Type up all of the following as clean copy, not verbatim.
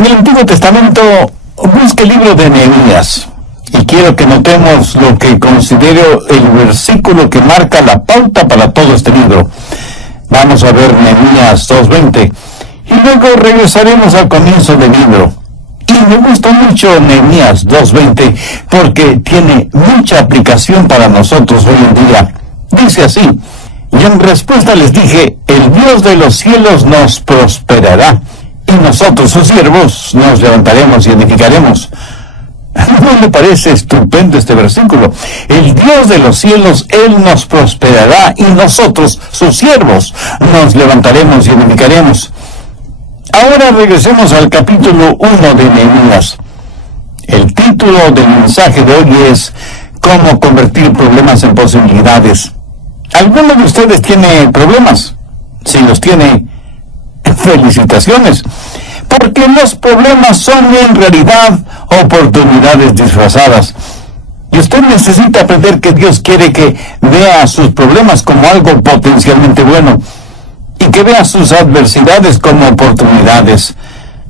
En el Antiguo Testamento, busque el libro de Nehemías. Y quiero que notemos lo que considero el versículo que marca la pauta para todo este libro. Vamos a ver Nehemías 2:20. Y luego regresaremos al comienzo del libro. Y me gusta mucho Nehemías 2:20 porque tiene mucha aplicación para nosotros hoy en día. Dice así: y en respuesta les dije, el Dios de los cielos nos prosperará, y nosotros, sus siervos, nos levantaremos y edificaremos. ¿No le parece estupendo este versículo? El Dios de los cielos, Él nos prosperará, y nosotros, sus siervos, nos levantaremos y edificaremos. Ahora regresemos al capítulo 1 de Nehemías. El título del mensaje de hoy es ¿cómo convertir problemas en posibilidades? ¿Alguno de ustedes tiene problemas? Si los tiene, felicitaciones, porque los problemas son en realidad oportunidades disfrazadas. Y usted necesita aprender que Dios quiere que vea sus problemas como algo potencialmente bueno y que vea sus adversidades como oportunidades.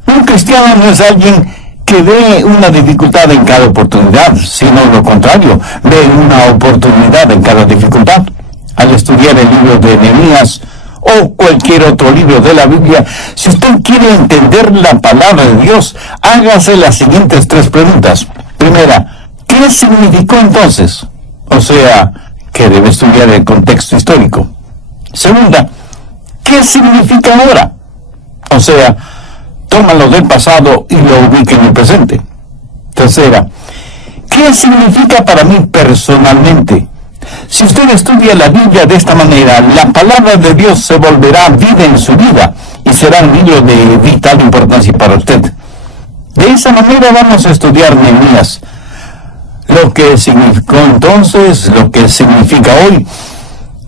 Un cristiano no es alguien que ve una dificultad en cada oportunidad, sino lo contrario, ve una oportunidad en cada dificultad. Al estudiar el libro de Nehemías o cualquier otro libro de la Biblia, si usted quiere entender la palabra de Dios, hágase las siguientes 3 preguntas. Primera, ¿qué significó entonces? O sea, que debe estudiar el contexto histórico. Segunda, ¿qué significa ahora? O sea, tómalo del pasado y lo ubique en el presente. Tercera, ¿qué significa para mí personalmente? Si usted estudia la Biblia de esta manera, la palabra de Dios se volverá vida en su vida y será un libro de vital importancia para usted. De esa manera vamos a estudiar Nehemías, lo que significó entonces, lo que significa hoy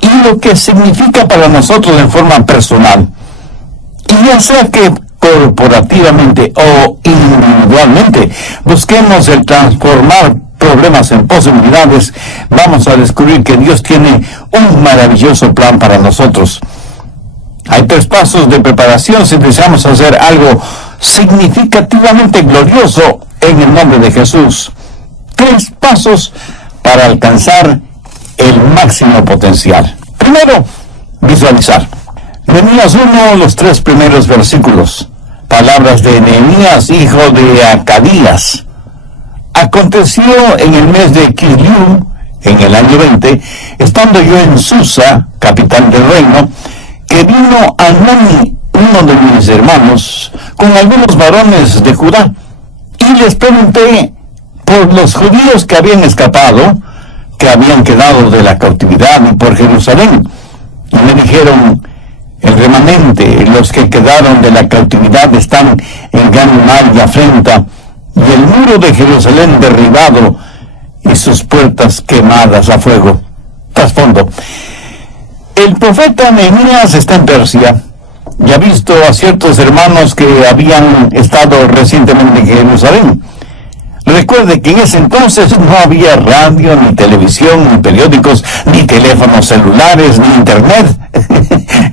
y lo que significa para nosotros en forma personal. Y ya sea que corporativamente o individualmente busquemos el transformar problemas en posibilidades, vamos a descubrir que Dios tiene un maravilloso plan para nosotros. Hay 3 pasos de preparación si deseamos hacer algo significativamente glorioso en el nombre de Jesús. 3 pasos para alcanzar el máximo potencial. Primero, visualizar. Nehemías 1, los 3 primeros versículos. Palabras de Nehemías, hijo de Acadías. Aconteció en el mes de Kislev, en el año 20, estando yo en Susa, capital del reino, que vino Hanani, uno de mis hermanos, con algunos varones de Judá, y les pregunté por los judíos que habían escapado, que habían quedado de la cautividad, y por Jerusalén. Y me dijeron, el remanente, los que quedaron de la cautividad están en gran mal y afrenta, y el muro de Jerusalén derribado y sus puertas quemadas a fuego. Trasfondo. El profeta Nehemías está en Persia y ha visto a ciertos hermanos que habían estado recientemente en Jerusalén. Recuerde que en ese entonces no había radio, ni televisión, ni periódicos, ni teléfonos celulares, ni internet,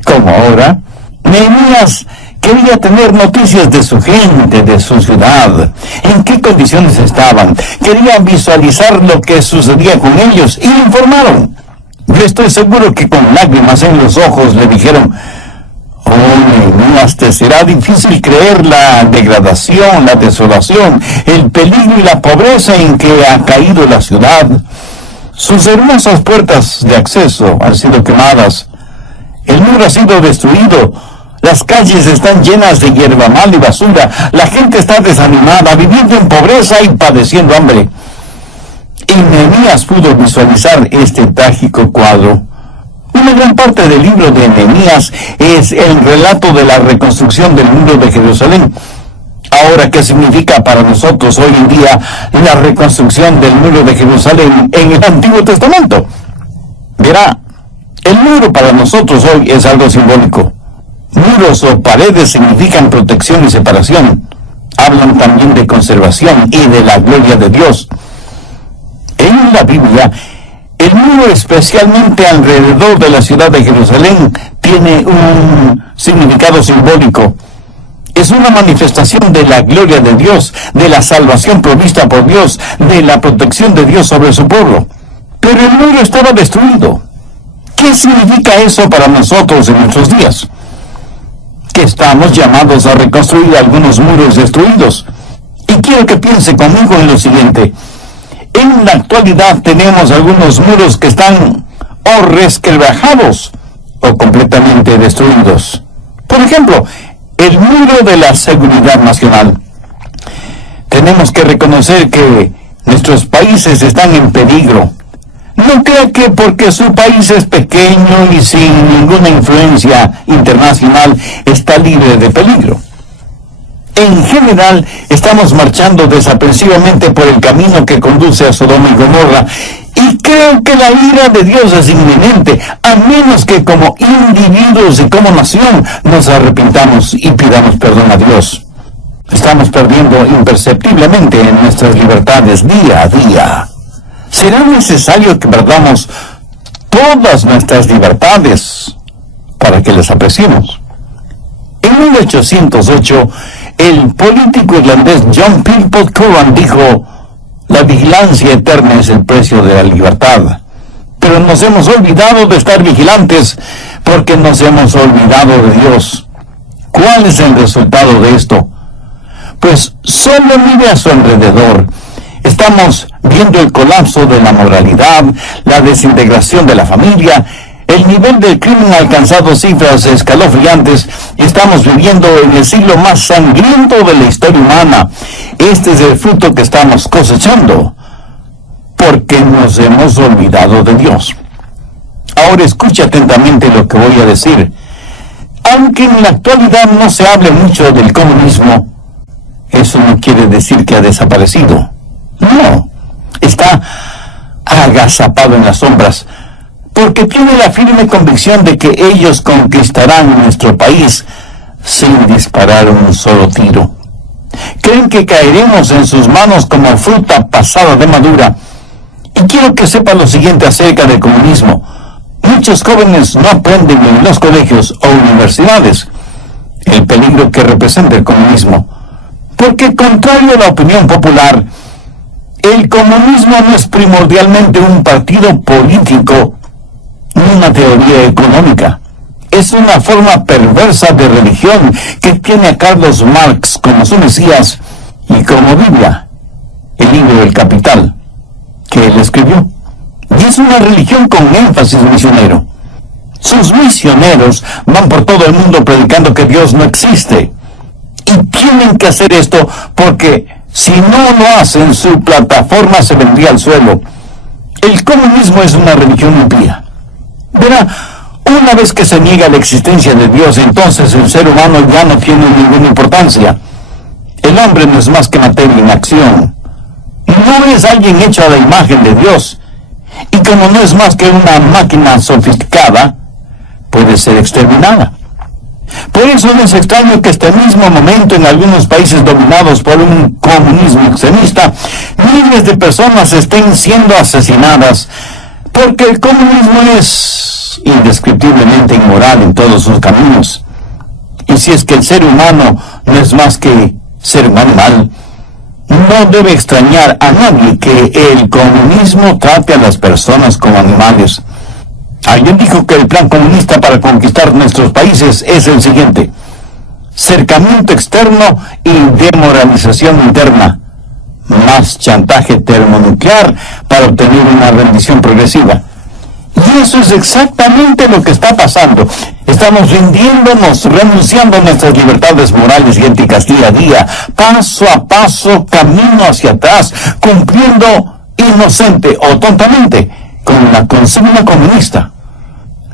como ahora. Nehemías quería tener noticias de su gente, de su ciudad, en qué condiciones estaban. Quería visualizar lo que sucedía con ellos y le informaron. Yo estoy seguro que con lágrimas en los ojos le dijeron, oh, Nehemías, te será difícil creer la degradación, la desolación, el peligro y la pobreza en que ha caído la ciudad. Sus hermosas puertas de acceso han sido quemadas. El muro ha sido destruido. Las calles están llenas de hierba mal y basura. La gente está desanimada, viviendo en pobreza y padeciendo hambre. Y Nehemías pudo visualizar este trágico cuadro. Una gran parte del libro de Nehemías es el relato de la reconstrucción del muro de Jerusalén. Ahora, ¿qué significa para nosotros hoy en día la reconstrucción del muro de Jerusalén en el Antiguo Testamento? Verá, el muro para nosotros hoy es algo simbólico. Muros o paredes significan protección y separación. Hablan también de conservación y de la gloria de Dios. En la Biblia, el muro, especialmente alrededor de la ciudad de Jerusalén, tiene un significado simbólico. Es una manifestación de la gloria de Dios, de la salvación provista por Dios, de la protección de Dios sobre su pueblo. Pero el muro estaba destruido. ¿Qué significa eso para nosotros en nuestros días? Que estamos llamados a reconstruir algunos muros destruidos. Y quiero que piense conmigo en lo siguiente. En la actualidad tenemos algunos muros que están o resquebrajados o completamente destruidos. Por ejemplo, el muro de la seguridad nacional. Tenemos que reconocer que nuestros países están en peligro. No crea que porque su país es pequeño y sin ninguna influencia internacional está libre de peligro. En general, estamos marchando desaprensivamente por el camino que conduce a Sodoma y Gomorra, y creo que la ira de Dios es inminente, a menos que como individuos y como nación nos arrepintamos y pidamos perdón a Dios. Estamos perdiendo imperceptiblemente en nuestras libertades día a día. ¿Será necesario que perdamos todas nuestras libertades para que las apreciemos? En 1808, el político irlandés John Philpot Curran dijo: la vigilancia eterna es el precio de la libertad. Pero nos hemos olvidado de estar vigilantes porque nos hemos olvidado de Dios. ¿Cuál es el resultado de esto? Pues solo mire a su alrededor. Estamos viendo el colapso de la moralidad, la desintegración de la familia, el nivel del crimen ha alcanzado cifras escalofriantes y estamos viviendo en el siglo más sangriento de la historia humana. Este es el fruto que estamos cosechando, porque nos hemos olvidado de Dios. Ahora escucha atentamente lo que voy a decir. Aunque en la actualidad no se hable mucho del comunismo, eso no quiere decir que ha desaparecido. No, está agazapado en las sombras, porque tiene la firme convicción de que ellos conquistarán nuestro país sin disparar un solo tiro. Creen que caeremos en sus manos como fruta pasada de madura. Y quiero que sepa lo siguiente acerca del comunismo. Muchos jóvenes no aprenden en los colegios o universidades el peligro que representa el comunismo, porque contrario a la opinión popular, el comunismo no es primordialmente un partido político ni una teoría económica. Es una forma perversa de religión que tiene a Carlos Marx como su Mesías y como Biblia, el libro del Capital, que él escribió. Y es una religión con énfasis misionero. Sus misioneros van por todo el mundo predicando que Dios no existe. Y tienen que hacer esto porque si no lo hacen, su plataforma se vendría al suelo. El comunismo es una religión impía. Verá, una vez que se niega la existencia de Dios, entonces el ser humano ya no tiene ninguna importancia. El hombre no es más que materia en acción. No es alguien hecho a la imagen de Dios. Y como no es más que una máquina sofisticada, puede ser exterminada. Por eso no es extraño que este mismo momento en algunos países dominados por un comunismo extremista, miles de personas estén siendo asesinadas, porque el comunismo es indescriptiblemente inmoral en todos sus caminos. Y si es que el ser humano no es más que ser un animal, no debe extrañar a nadie que el comunismo trate a las personas como animales. Alguien dijo que el plan comunista para conquistar nuestros países es el siguiente: cercamiento externo y demoralización interna, más chantaje termonuclear para obtener una rendición progresiva. Y eso es exactamente lo que está pasando. Estamos rindiéndonos, renunciando a nuestras libertades morales y éticas día a día, paso a paso, camino hacia atrás, cumpliendo inocente o tontamente con la consigna comunista.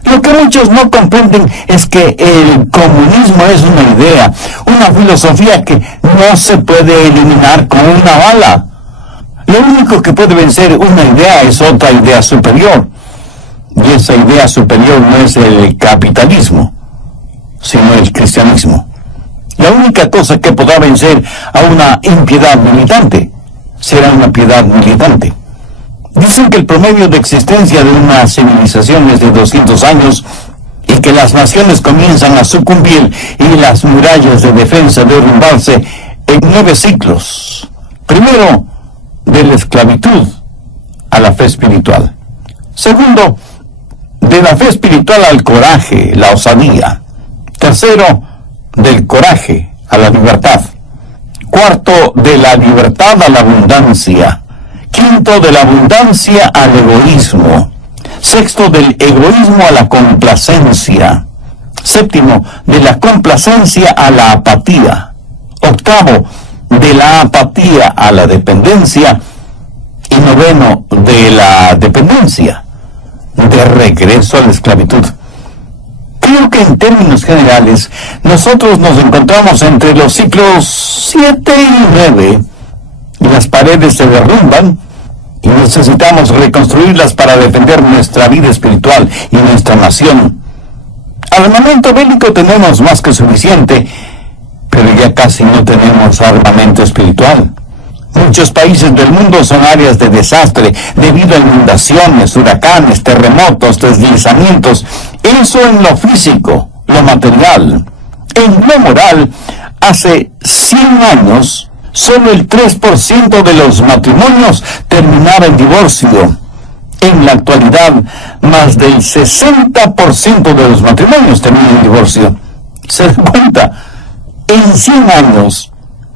Lo que muchos no comprenden es que el comunismo es una idea, una filosofía que no se puede eliminar con una bala. Lo único que puede vencer una idea es otra idea superior. Y esa idea superior no es el capitalismo, sino el cristianismo. La única cosa que podrá vencer a una impiedad militante será una piedad militante. Dicen que el promedio de existencia de una civilización es de 200 años y y que las naciones comienzan a sucumbir y las murallas de defensa derrumbarse en 9 ciclos. Primero, de la esclavitud a la fe espiritual. Segundo, de la fe espiritual al coraje, la osadía. Tercero, del coraje a la libertad. Cuarto, de la libertad a la abundancia. Quinto, de la abundancia al egoísmo. Sexto, del egoísmo a la complacencia. Séptimo, de la complacencia a la apatía. Octavo, de la apatía a la dependencia. Y noveno, de la dependencia, de regreso a la esclavitud. Creo que en términos generales, nosotros nos encontramos entre los ciclos 7 y 9. Las paredes se derrumban y necesitamos reconstruirlas para defender nuestra vida espiritual y nuestra nación. Armamento bélico tenemos más que suficiente, pero ya casi no tenemos armamento espiritual. Muchos países del mundo son áreas de desastre debido a inundaciones, huracanes, terremotos, deslizamientos. Eso en lo físico, lo material. En lo moral, hace 100 años, solo el 3% de los matrimonios terminaba en divorcio. En la actualidad, más del 60% de los matrimonios terminan en divorcio. ¿Se dan cuenta? En 100 años,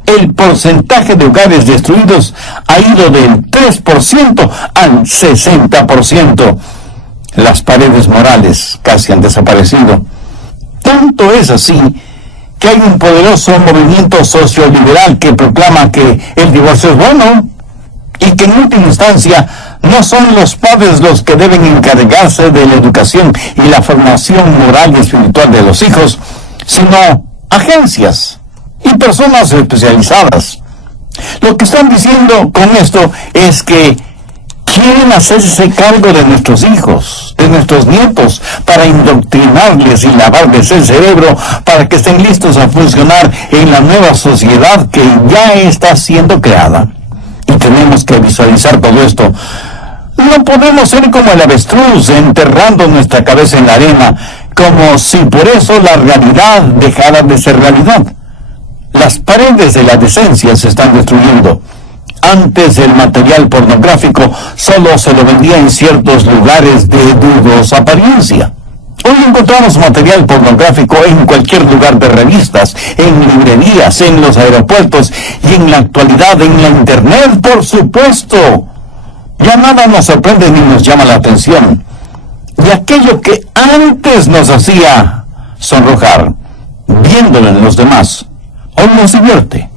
el porcentaje de hogares destruidos ha ido del 3% al 60%. Las paredes morales casi han desaparecido. Tanto es así que hay un poderoso movimiento socioliberal que proclama que el divorcio es bueno y que en última instancia no son los padres los que deben encargarse de la educación y la formación moral y espiritual de los hijos, sino agencias y personas especializadas. Lo que están diciendo con esto es que quieren hacerse cargo de nuestros hijos, de nuestros nietos, para indoctrinarles y lavarles el cerebro para que estén listos a funcionar en la nueva sociedad que ya está siendo creada. Y tenemos que visualizar todo esto. No podemos ser como el avestruz enterrando nuestra cabeza en la arena, como si por eso la realidad dejara de ser realidad. Las paredes de la decencia se están destruyendo. Antes el material pornográfico solo se lo vendía en ciertos lugares de dudosa apariencia. Hoy encontramos material pornográfico en cualquier lugar de revistas, en librerías, en los aeropuertos y en la actualidad en la internet, por supuesto. Ya nada nos sorprende ni nos llama la atención. Y aquello que antes nos hacía sonrojar, viéndolo en los demás, hoy nos divierte.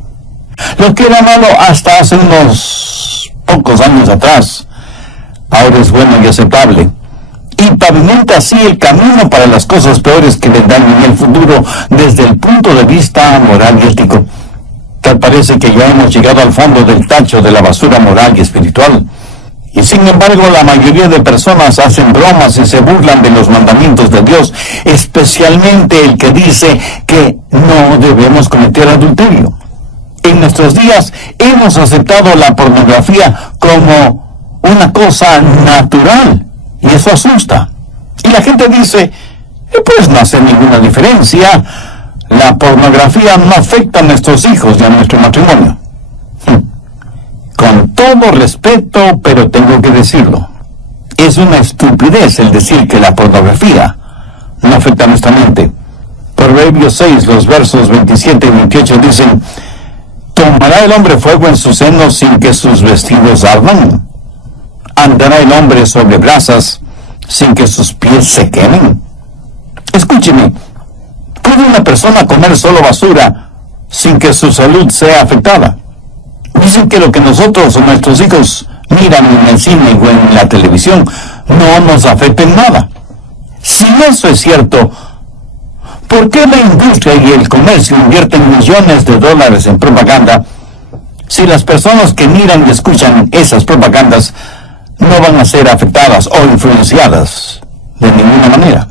Lo que era malo hasta hace unos pocos años atrás, ahora es bueno y aceptable. Y pavimenta así el camino para las cosas peores que vendrán en el futuro desde el punto de vista moral y ético. Tal parece que ya hemos llegado al fondo del tacho de la basura moral y espiritual. Y sin embargo, la mayoría de personas hacen bromas y se burlan de los mandamientos de Dios, especialmente el que dice que no debemos cometer adulterio. En nuestros días hemos aceptado la pornografía como una cosa natural, y eso asusta. Y la gente dice, pues no hace ninguna diferencia, la pornografía no afecta a nuestros hijos ni a nuestro matrimonio. Con todo respeto, pero tengo que decirlo, es una estupidez el decir que la pornografía no afecta a nuestra mente. Proverbios 6, los versos 27 y 28 dicen, ¿tomará el hombre fuego en sus senos sin que sus vestidos ardan? ¿Andará el hombre sobre brasas sin que sus pies se quemen? Escúcheme, ¿puede una persona comer solo basura sin que su salud sea afectada? Dicen que lo que nosotros o nuestros hijos miran en el cine o en la televisión no nos afecta en nada. Si eso es cierto, ¿por qué la industria y el comercio invierten millones de dólares en propaganda si las personas que miran y escuchan esas propagandas no van a ser afectadas o influenciadas de ninguna manera?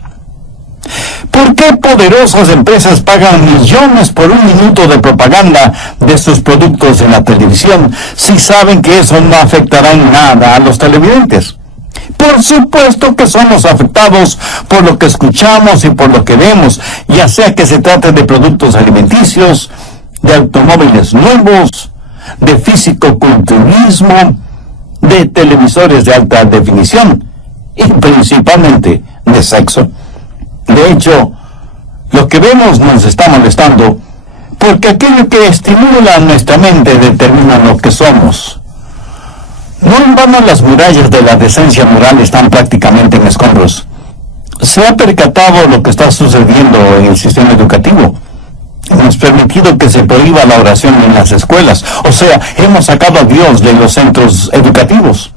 ¿Por qué poderosas empresas pagan millones por un minuto de propaganda de sus productos en la televisión si saben que eso no afectará en nada a los televidentes? Por supuesto que somos afectados por lo que escuchamos y por lo que vemos, ya sea que se trate de productos alimenticios, de automóviles nuevos, de fisicoculturismo, de televisores de alta definición y principalmente de sexo. De hecho, lo que vemos nos está molestando porque aquello que estimula nuestra mente determina lo que somos. No en vano las murallas de la decencia moral están prácticamente en escombros. ¿Se ha percatado lo que está sucediendo en el sistema educativo? Hemos permitido que se prohíba la oración en las escuelas. O sea, hemos sacado a Dios de los centros educativos.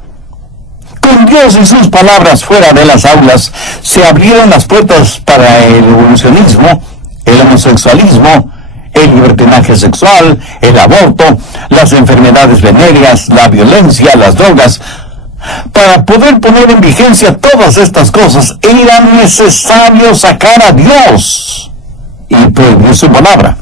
Con Dios y sus palabras fuera de las aulas, se abrieron las puertas para el evolucionismo, el homosexualismo, el libertinaje sexual, el aborto, las enfermedades venéreas, la violencia, las drogas. Para poder poner en vigencia todas estas cosas, era necesario sacar a Dios y prohibir su palabra.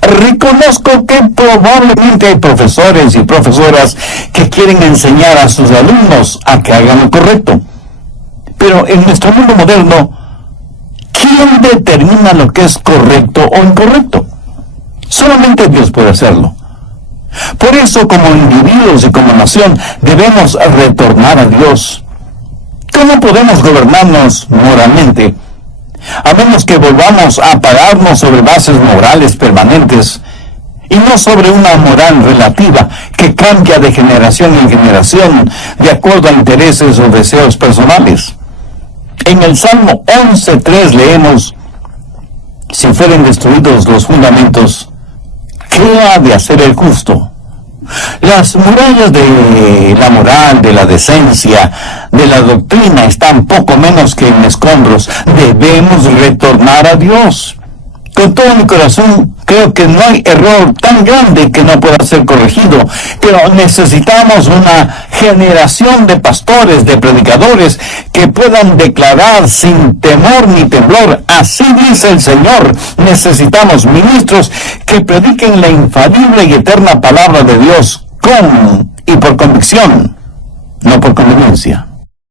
Reconozco que probablemente hay profesores y profesoras que quieren enseñar a sus alumnos a que hagan lo correcto. Pero en nuestro mundo moderno, ¿quién determina lo que es correcto o incorrecto? Solamente Dios puede hacerlo. Por eso, como individuos y como nación, debemos retornar a Dios. ¿Cómo podemos gobernarnos moralmente? A menos que volvamos a pararnos sobre bases morales permanentes y no sobre una moral relativa que cambia de generación en generación de acuerdo a intereses o deseos personales. En el Salmo 11:3 leemos: si fueren destruidos los fundamentos, ¿qué ha de hacer el justo? Las murallas de la moral, de la decencia, de la doctrina están poco menos que en escombros. Debemos retornar a Dios. Con todo mi corazón, creo que no hay error tan grande que no pueda ser corregido, pero necesitamos una generación de pastores, de predicadores, que puedan declarar sin temor ni temblor: así dice el Señor. Necesitamos ministros que prediquen la infalible y eterna palabra de Dios con y por convicción, no por conveniencia.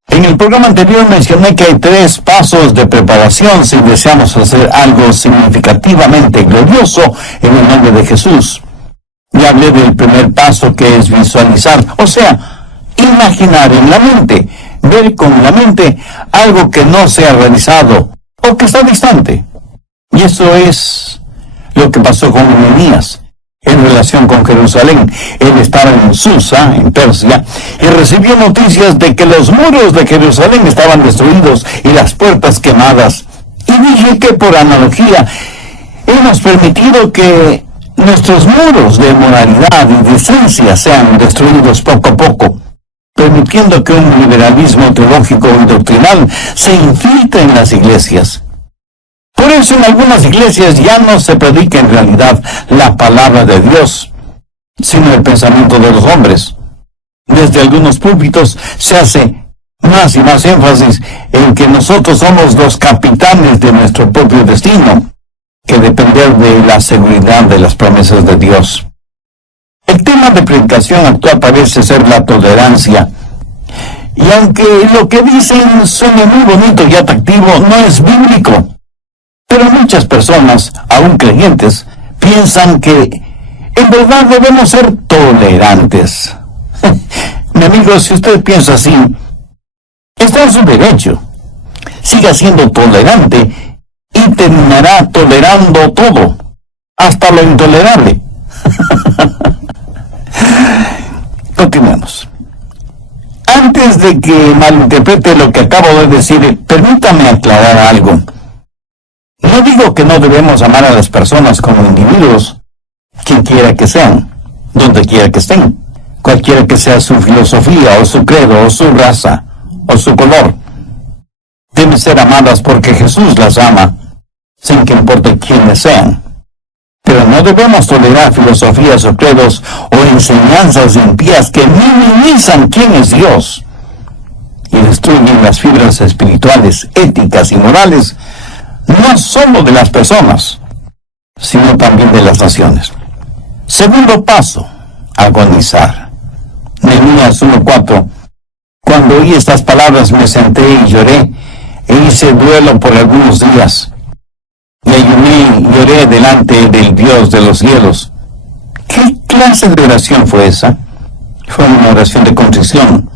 En el programa anterior mencioné que hay 3 pasos de preparación si deseamos hacer algo significativamente glorioso en el nombre de Jesús. Y hablé del primer paso, que es visualizar, o sea, imaginar en la mente, ver con la mente algo que no se ha realizado o que está distante. Y eso es lo que pasó con Nehemías en relación con Jerusalén. Él estaba en Susa, en Persia, y recibió noticias de que los muros de Jerusalén estaban destruidos y las puertas quemadas. Y dije que por analogía hemos permitido que nuestros muros de moralidad y decencia sean destruidos poco a poco, permitiendo que un liberalismo teológico y doctrinal se infiltre en las iglesias. Por eso en algunas iglesias ya no se predica en realidad la palabra de Dios, sino el pensamiento de los hombres. Desde algunos púlpitos se hace más y más énfasis en que nosotros somos los capitanes de nuestro propio destino, que depender de la seguridad de las promesas de Dios. El tema de predicación actual parece ser la tolerancia. Y aunque lo que dicen suena muy bonito y atractivo, no es bíblico. Pero muchas personas, aún creyentes, piensan que en verdad debemos ser tolerantes. Mi amigo, si usted piensa así, está en su derecho. Siga siendo tolerante y terminará tolerando todo, hasta lo intolerable. Continuemos. Antes de que malinterprete lo que acabo de decir, permítame aclarar algo. No digo que no debemos amar a las personas como individuos, quien quiera que sean, donde quiera que estén, cualquiera que sea su filosofía o su credo o su raza o su color. Deben ser amadas porque Jesús las ama, sin que importe quiénes sean. Pero no debemos tolerar filosofías o credos o enseñanzas impías que minimizan quién es Dios y destruyen las fibras espirituales, éticas y morales, no solo de las personas, sino también de las naciones. Segundo paso, agonizar. Nehemías 1:4. Cuando oí estas palabras me senté y lloré, e hice duelo por algunos días. Y ayuné y lloré delante del Dios de los cielos. ¿Qué clase de oración fue esa? Fue una oración de contrición.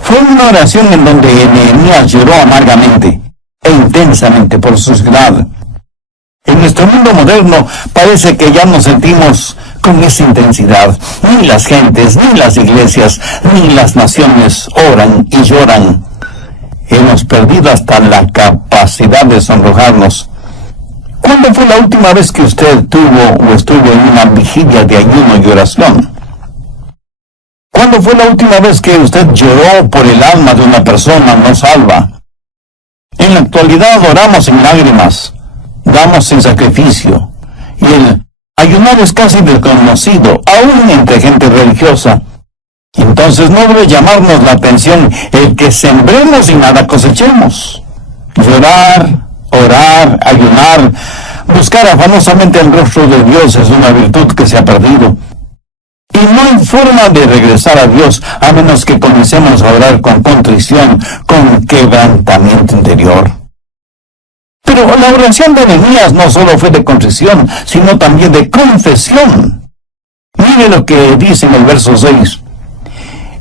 Fue una oración en donde Nehemías lloró amargamente e intensamente por su ciudad. En nuestro mundo moderno parece que ya nos sentimos con esa intensidad. Ni las gentes, ni las iglesias, ni las naciones oran y lloran. Hemos perdido hasta la capacidad de sonrojarnos. ¿Cuándo fue la última vez que usted tuvo o estuvo en una vigilia de ayuno y oración? ¿Cuándo fue la última vez que usted lloró por el alma de una persona no salva? En la actualidad oramos en lágrimas, damos en sacrificio, y el ayunar es casi desconocido, aún entre gente religiosa. Entonces no debe llamarnos la atención el que sembremos y nada cosechemos. Llorar, orar, ayunar, buscar afanosamente el rostro de Dios es una virtud que se ha perdido. Y no hay forma de regresar a Dios a menos que comencemos a orar con contrición, con quebrantamiento interior. Pero la oración de Nehemías no solo fue de contrición, sino también de confesión. Mire lo que dice en el verso 6.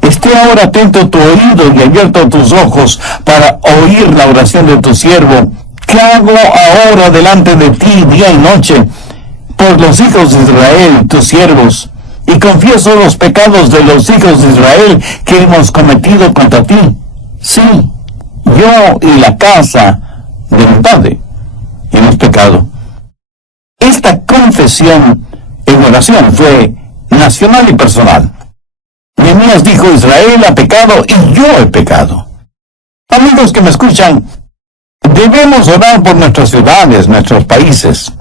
Esté ahora atento tu oído y abierto tus ojos para oír la oración de tu siervo, que hago ahora delante de ti día y noche, por los hijos de Israel, tus siervos, y confieso los pecados de los hijos de Israel que hemos cometido contra ti. Sí, yo y la casa de mi padre hemos pecado. Esta confesión en oración fue nacional y personal. Nehemías dijo, Israel ha pecado y yo he pecado. Amigos que me escuchan, debemos orar por nuestras ciudades, nuestros países.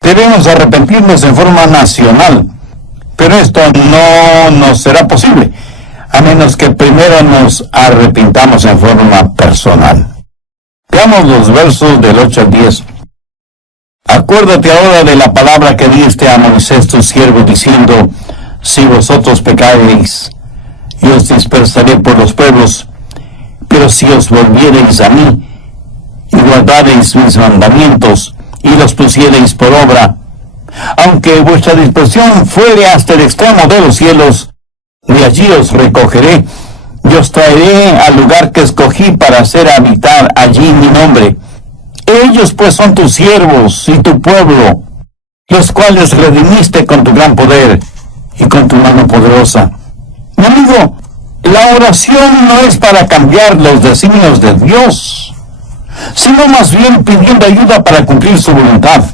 Debemos arrepentirnos en forma nacional. Pero esto no nos será posible, a menos que primero nos arrepintamos en forma personal. Veamos los versos del 8 al 10. Acuérdate ahora de la palabra que diste a Moisés tu siervo, diciendo, si vosotros pecareis, yo os dispersaré por los pueblos, pero si os volviereis a mí, y guardareis mis mandamientos, y los pusiereis por obra, aunque vuestra dispersión fuere hasta el extremo de los cielos, de allí os recogeré, y os traeré al lugar que escogí para hacer habitar allí mi nombre. Ellos pues son tus siervos y tu pueblo, los cuales redimiste con tu gran poder y con tu mano poderosa. Mi amigo, la oración no es para cambiar los designios de Dios, sino más bien pidiendo ayuda para cumplir su voluntad.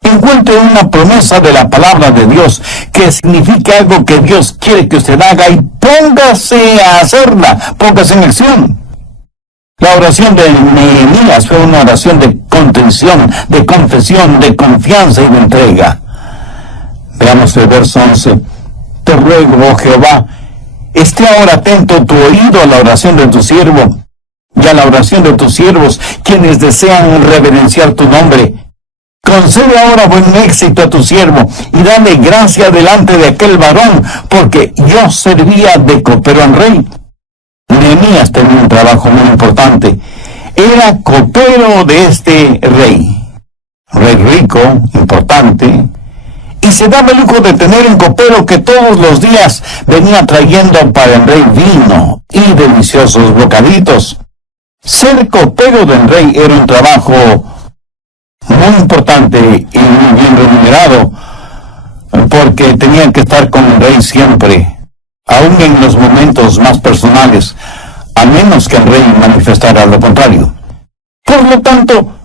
Encuentre una promesa de la palabra de Dios que signifique algo que Dios quiere que usted haga y póngase a hacerla, póngase en acción. La oración de Nehemías fue una oración de contrición, de confesión, de confianza y de entrega. Veamos el verso 11. Te ruego, oh Jehová, esté ahora atento tu oído a la oración de tu siervo y a la oración de tus siervos, quienes desean reverenciar tu nombre. Concede ahora buen éxito a tu siervo y dale gracia delante de aquel varón, porque yo servía de copero al rey. Nehemías tenía un trabajo muy importante. Era copero de este rey rico, importante, y se daba el lujo de tener un copero que todos los días venía trayendo para el rey vino y deliciosos bocaditos. Ser copero del rey era un trabajo muy importante y muy bien remunerado, porque tenían que estar con el rey siempre, aún en los momentos más personales, a menos que el rey manifestara lo contrario. Por lo tanto,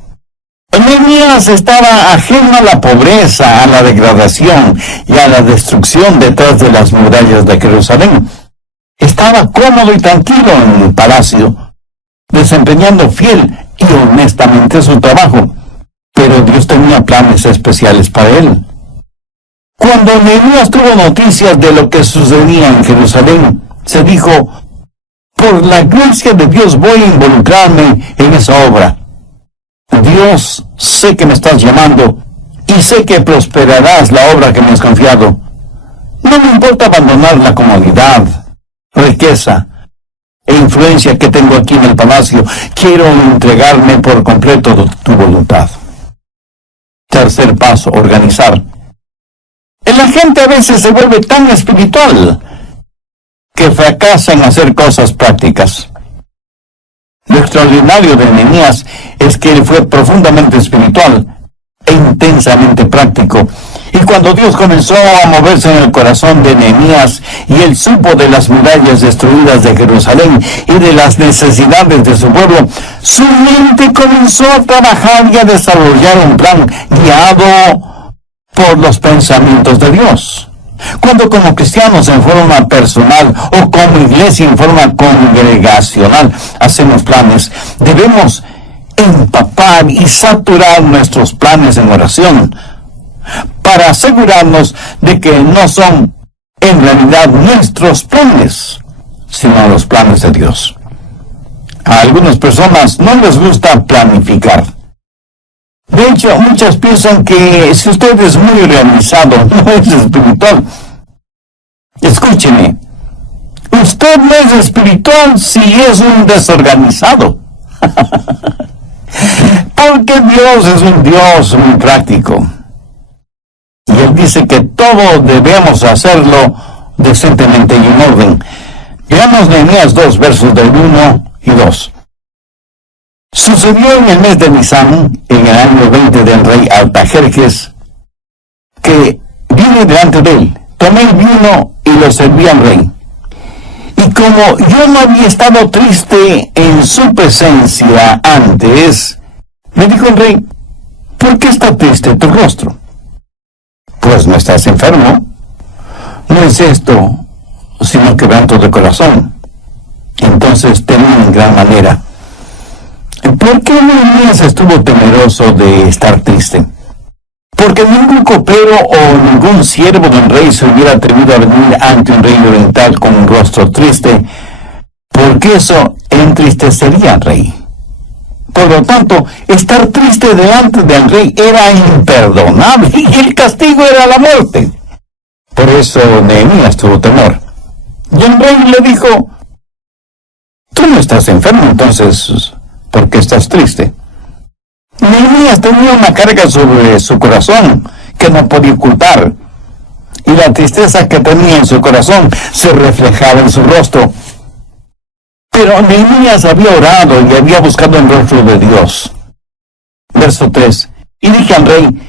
Nehemías estaba ajeno a la pobreza, a la degradación y a la destrucción detrás de las murallas de Jerusalén. Estaba cómodo y tranquilo en el palacio, desempeñando fiel y honestamente su trabajo. Pero Dios tenía planes especiales para él. Cuando Nehemías tuvo noticias de lo que sucedía en Jerusalén, se dijo, por la gracia de Dios voy a involucrarme en esa obra. Dios, sé que me estás llamando y sé que prosperarás la obra que me has confiado. No me importa abandonar la comodidad, riqueza, e influencia que tengo aquí en el palacio. Quiero entregarme por completo a tu voluntad. Tercer paso, organizar. La gente a veces se vuelve tan espiritual que fracasa en hacer cosas prácticas. Lo extraordinario de Nehemías es que él fue profundamente espiritual e intensamente práctico. Y cuando Dios comenzó a moverse en el corazón de Nehemías y él supo de las murallas destruidas de Jerusalén y de las necesidades de su pueblo, su mente comenzó a trabajar y a desarrollar un plan guiado por los pensamientos de Dios. Cuando como cristianos en forma personal o como iglesia en forma congregacional hacemos planes, debemos empapar y saturar nuestros planes en oración para asegurarnos de que no son en realidad nuestros planes, sino los planes de Dios. A algunas personas no les gusta planificar. De hecho, muchas piensan que si usted es muy organizado, no es espiritual. Escúcheme, usted no es espiritual si es un desorganizado. Porque Dios es un Dios muy práctico. Y Él dice que todo debemos hacerlo decentemente y en orden. Veamos Nehemías 2, versos del 1 y 2. Sucedió en el mes de Nisán, en el año 20 del rey Artajerjes, que vine delante de él, tomé el vino y lo serví al rey. Y como yo no había estado triste en su presencia antes, me dijo el rey, ¿por qué está triste tu rostro? Pues no estás enfermo. No es esto, sino quebranto de corazón. Entonces temí en gran manera. ¿Por qué Nehemías estuvo temeroso de estar triste? Porque ningún copero o ningún siervo de un rey se hubiera atrevido a venir ante un rey oriental con un rostro triste, porque eso entristecería al rey. Por lo tanto, estar triste delante del rey era imperdonable y el castigo era la muerte. Por eso Nehemías tuvo temor. Y el rey le dijo, tú no estás enfermo, entonces, ¿por qué estás triste? Nehemías tenía una carga sobre su corazón que no podía ocultar, y la tristeza que tenía en su corazón se reflejaba en su rostro. Pero Nehemías había orado y había buscado el rostro de Dios. Verso 3. Y dije al rey,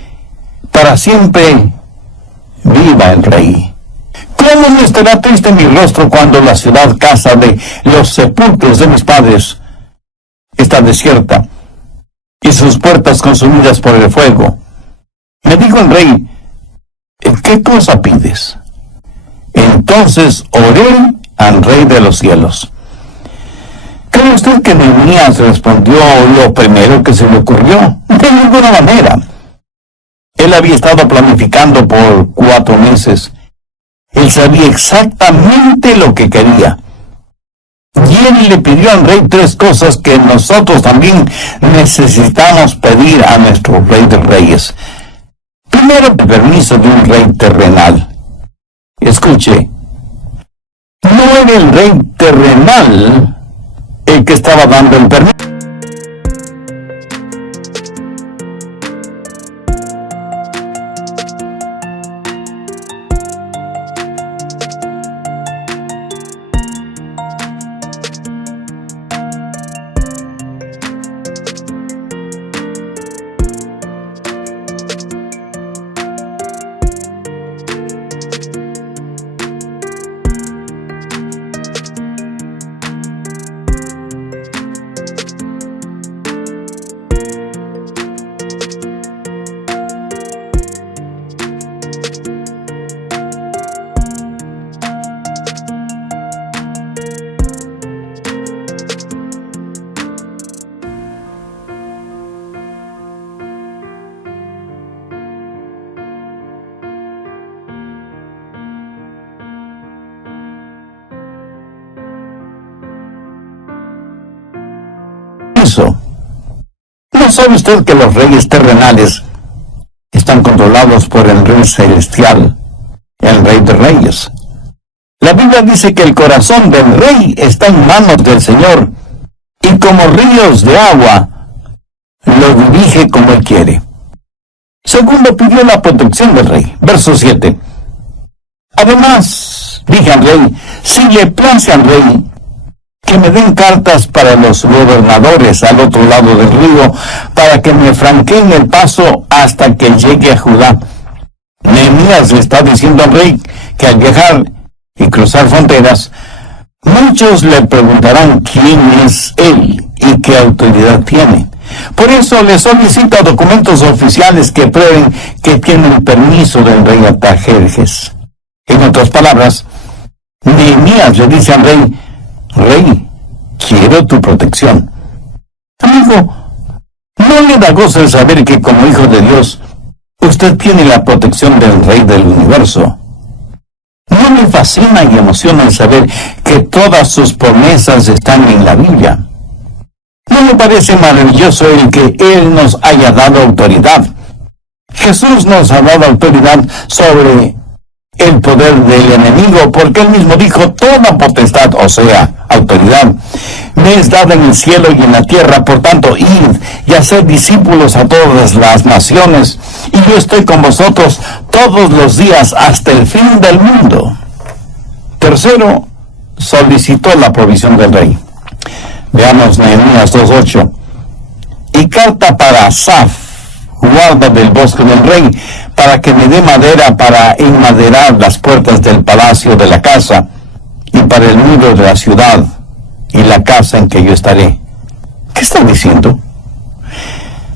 para siempre viva el rey. ¿Cómo no estará triste mi rostro cuando la ciudad casa de los sepulcros de mis padres está desierta y sus puertas consumidas por el fuego? Me dijo el rey, ¿qué cosa pides? Entonces oré al rey de los cielos. ¿Cree usted que Nehemías respondió lo primero que se le ocurrió? De ninguna manera. Él había estado planificando por 4 meses. Él sabía exactamente lo que quería. Y él le pidió al rey 3 cosas que nosotros también necesitamos pedir a nuestro rey de reyes. Primero, el permiso de un rey terrenal. Escuche, no era el rey terrenal el que estaba dando el permiso. ¿No sabe usted que los reyes terrenales están controlados por el rey celestial, el rey de reyes? La Biblia dice que el corazón del rey está en manos del Señor, y como ríos de agua, lo dirige como Él quiere. Segundo, pidió la protección del rey. Verso 7. Además, dije al rey, si le place al rey, que me den cartas para los gobernadores al otro lado del río, para que me franqueen el paso hasta que llegue a Judá. Nehemías le está diciendo al rey que al viajar y cruzar fronteras, muchos le preguntarán quién es él y qué autoridad tiene. Por eso le solicita documentos oficiales que prueben que tiene el permiso del rey Artajerjes. En otras palabras, Nehemías le dice al rey, rey, quiero tu protección. Amigo, ¿no le da gozo el saber que como hijo de Dios, usted tiene la protección del Rey del universo? ¿No le fascina y emociona el saber que todas sus promesas están en la Biblia? ¿No le parece maravilloso el que Él nos haya dado autoridad? Jesús nos ha dado autoridad sobre el poder del enemigo, porque Él mismo dijo, toda potestad, o sea, autoridad, me es dada en el cielo y en la tierra, por tanto, id y haced discípulos a todas las naciones, y yo estoy con vosotros todos los días hasta el fin del mundo. Tercero, solicitó la provisión del rey. Veamos Nehemías 2:8. Y carta para Asaf, guarda del bosque del rey, para que me dé madera para enmaderar las puertas del palacio de la casa, y para el muro de la ciudad, y la casa en que yo estaré. ¿Qué está diciendo?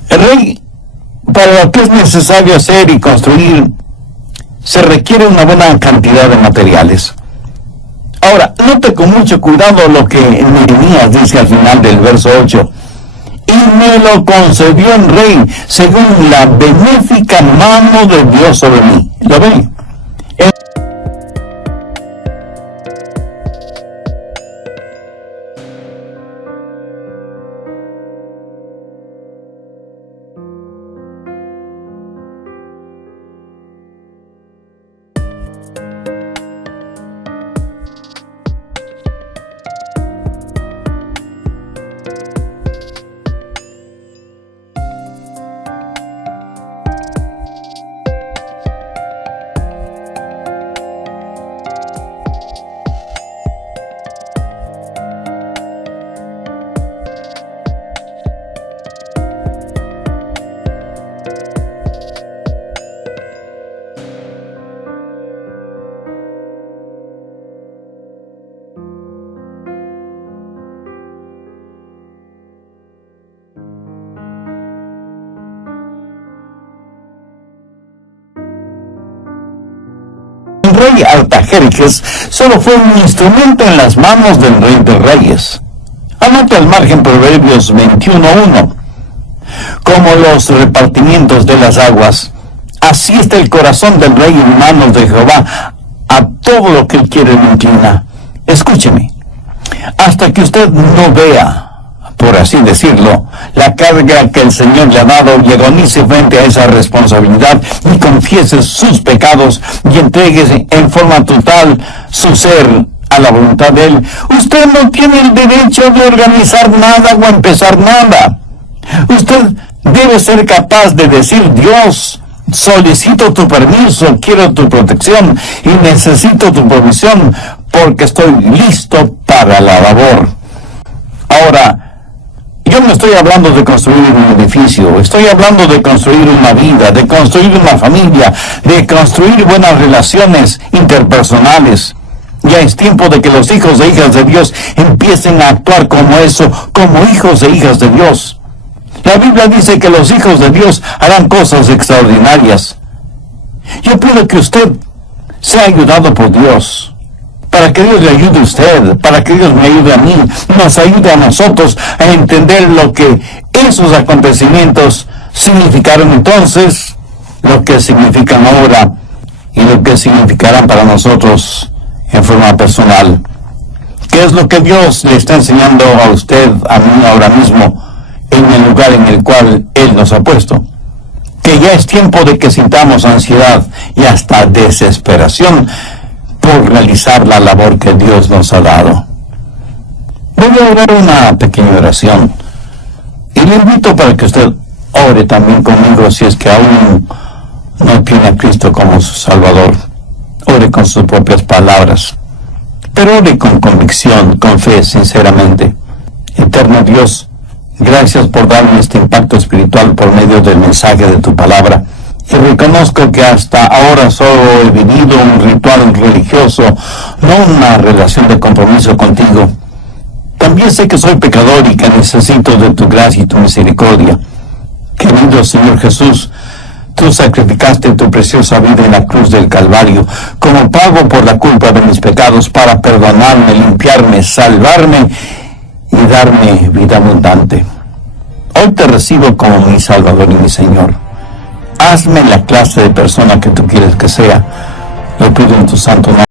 El rey, para lo que es necesario hacer y construir, se requiere una buena cantidad de materiales. Ahora, note con mucho cuidado lo que Nehemías dice al final del verso 8. Y me lo concedió el rey según la benéfica mano de Dios sobre mí. ¿Lo ven? El rey Artajerjes solo fue un instrumento en las manos del rey de reyes. Anote al margen Proverbios 21:1. Como los repartimientos de las aguas, así está el corazón del rey en manos de Jehová, a todo lo que él quiere lo inclina. Escúcheme, hasta que usted no vea, por así decirlo, la carga que el Señor le ha dado y agonice frente a esa responsabilidad y confiese sus pecados y entregue en forma total su ser a la voluntad de Él, usted no tiene el derecho de organizar nada o empezar nada. Usted debe ser capaz de decir, Dios, solicito tu permiso, quiero tu protección y necesito tu provisión porque estoy listo para la labor. Ahora, yo no estoy hablando de construir un edificio, estoy hablando de construir una vida, de construir una familia, de construir buenas relaciones interpersonales. Ya es tiempo de que los hijos e hijas de Dios empiecen a actuar como eso, como hijos e hijas de Dios. La Biblia dice que los hijos de Dios harán cosas extraordinarias. Yo pido que usted sea ayudado por Dios, para que Dios le ayude a usted, para que Dios me ayude a mí, nos ayude a nosotros a entender lo que esos acontecimientos significaron entonces, lo que significan ahora y lo que significarán para nosotros en forma personal. ¿Qué es lo que Dios le está enseñando a usted, a mí ahora mismo, en el lugar en el cual Él nos ha puesto? Que ya es tiempo de que sintamos ansiedad y hasta desesperación por realizar la labor que Dios nos ha dado. Voy a orar una pequeña oración y le invito para que usted ore también conmigo si es que aún no tiene a Cristo como su Salvador. Ore con sus propias palabras, pero ore con convicción, con fe, sinceramente. Eterno Dios, gracias por darme este impacto espiritual por medio del mensaje de tu palabra. Y reconozco que hasta ahora solo he vivido un ritual religioso, no una relación de compromiso contigo. También sé que soy pecador y que necesito de tu gracia y tu misericordia. Querido Señor Jesús, tú sacrificaste tu preciosa vida en la cruz del Calvario como pago por la culpa de mis pecados para perdonarme, limpiarme, salvarme y darme vida abundante. Hoy te recibo como mi Salvador y mi Señor. Hazme la clase de persona que tú quieres que sea. Lo pido en tu santo nombre.